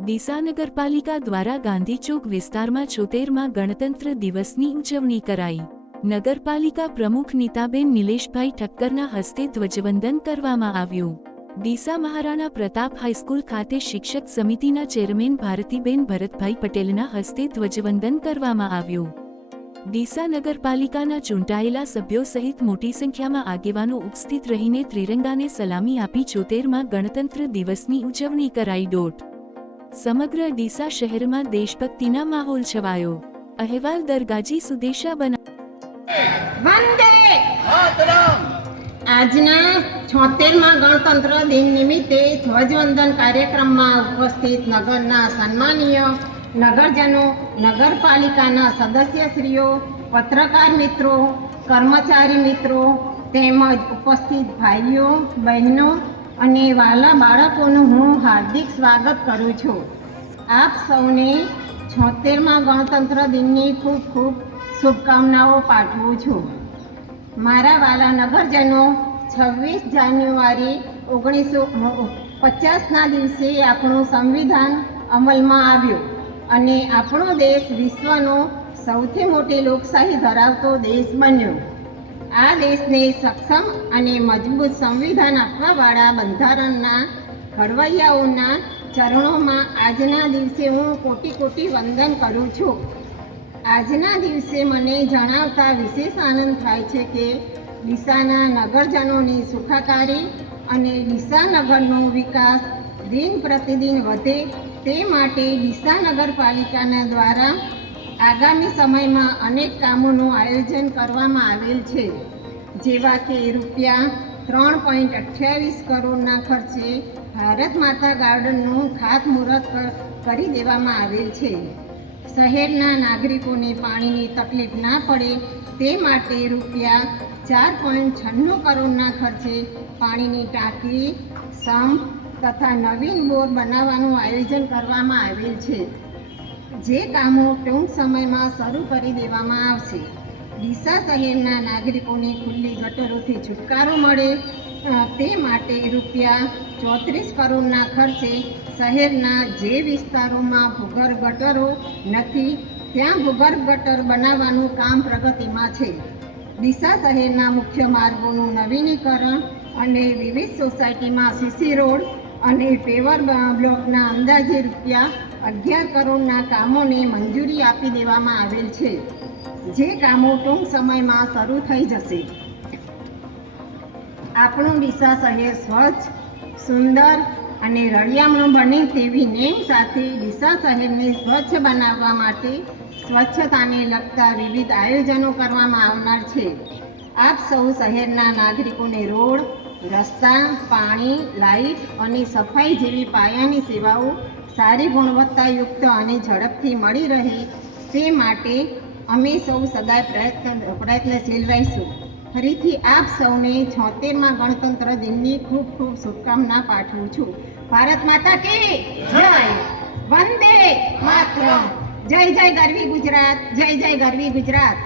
ડીસા નગરપાલિકા દ્વારા ગાંધી ચોક વિસ્તારમાં 76મા ગણતંત્ર દિવસની ઉજવણી કરાઈ। નગરપાલિકા પ્રમુખ નીતાબેન નિલેશભાઈ ઠક્કરના હસ્તે ધ્વજવંદન કરવામાં આવ્યું। ડીસા મહારાણા પ્રતાપ હાઈસ્કૂલ ખાતે શિક્ષક સમિતિના ચેરમેન ભારતીબેન ભરતભાઈ પટેલના હસ્તે ધ્વજવંદન કરવામાં આવ્યું। ડીસા નગરપાલિકાના ચૂંટાયેલા સભ્યો સહિત મોટી સંખ્યામાં આગેવાનો ઉપસ્થિત રહીને ત્રિરંગાને સલામી આપી 76મા ગણતંત્ર દિવસની ઉજવણી કરાઈ। સમગ્ર ડીસા શહેરમાં દેશભક્તિના માહોલ છવાયો। અહેવાલ દરગાજી સુદેશા વંદે માતરમ। આજના 76મા ગણતંત્ર દિન નિમિત્તે ધ્વજવંદન કાર્યક્રમમાં ઉપસ્થિત નગરના સન્માનીય નગરજનો, નગરપાલિકાના સદસ્યશ્રીઓ, પત્રકાર મિત્રો, કર્મચારી મિત્રો તેમજ ઉપસ્થિત ભાઈઓ, બહેનો અને વાલા બાળકોનું હું હાર્દિક સ્વાગત કરું છું। આપ સૌને 76મા ગણતંત્ર દિનની ખૂબ ખૂબ શુભકામનાઓ પાઠવું છું। મારા વાલા નગરજનો, 26 જાન્યુઆરી 1950ના દિવસે આપણું સંવિધાન અમલમાં આવ્યું અને આપણો દેશ વિશ્વનો સૌથી મોટી લોકશાહી ધરાવતો દેશ બન્યો। આ દેશને સક્ષમ અને મજબૂત સંવિધાન આપવાવાળા બંધારણના ઘડવૈયાઓના ચરણોમાં આજના દિવસે હું કોટી કોટી વંદન કરું છું। આજના દિવસે મને જણાવતા વિશેષ આનંદ થાય છે કે ડીસાના નગરજનોની સુખાકારી અને ડીસા નગરનો વિકાસ દિન પ્રતિદિન વધે તે માટે ડીસા નગરપાલિકાના દ્વારા આગામી સમયમાં અનેક કામોનું આયોજન કરવામાં આવેલ છે, જેવા કે ₹3.28 કરોડના ખર્ચે ભારત માતા ગાર્ડનનું ખાતમુહૂર્ત કરી દેવામાં આવેલ છે। શહેરના નાગરિકોને પાણીની તકલીફ ના પડે તે માટે ₹4.96 કરોડના ખર્ચે પાણીની ટાંકી, સંપ તથા નવીન બોર બનાવવાનું આયોજન કરવામાં આવેલ છે, જે કામો ટૂંક સમયમાં શરૂ કરી દેવામાં આવશે। ડીસા શહેરના નાગરિકોને ખુલ્લી ગટરોથી છુટકારો મળે તે માટે ₹34 કરોડના ખર્ચે શહેરના જે વિસ્તારોમાં ભૂગર્ભ ગટરો નથી ત્યાં ભૂગર્ભ ગટર બનાવવાનું કામ પ્રગતિમાં છે। ડીસા શહેરના મુખ્ય માર્ગોનું નવીનીકરણ અને વિવિધ સોસાયટીમાં સીસી રોડ અને પેવર બ્લોકના અંદાજે ₹11 કરોડના કામોને મંજૂરી આપી દેવામાં આવેલ છે, જે કામો ટૂંક સમયમાં શરૂ થઈ જશે। આપણું ડીસા શહેર સ્વચ્છ, સુંદર અને રળિયામણું બને તેવી નેમ સાથે ડીસા શહેરને સ્વચ્છ બનાવવા માટે સ્વચ્છતાને લગતા વિવિધ આયોજનો કરવામાં આવનાર છે। આપ સૌ શહેરના નાગરિકોને રોડ, રસ્તા, પાણી, લાઇટ અને સફાઈ જેવી પાયાની સેવાઓ સારી ગુણવત્તાયુક્ત અને ઝડપથી મળી રહે તે માટે અમે સૌ સદાય પ્રયત્નશીલ રહીશું। ફરીથી આપ સૌને 76મા ગણતંત્ર દિનની ખૂબ ખૂબ શુભકામના પાઠવું છું। ભારત માતા કી જય, વંદે માતરમ। જય જય ગરવી ગુજરાત, જય જય ગરવી ગુજરાત।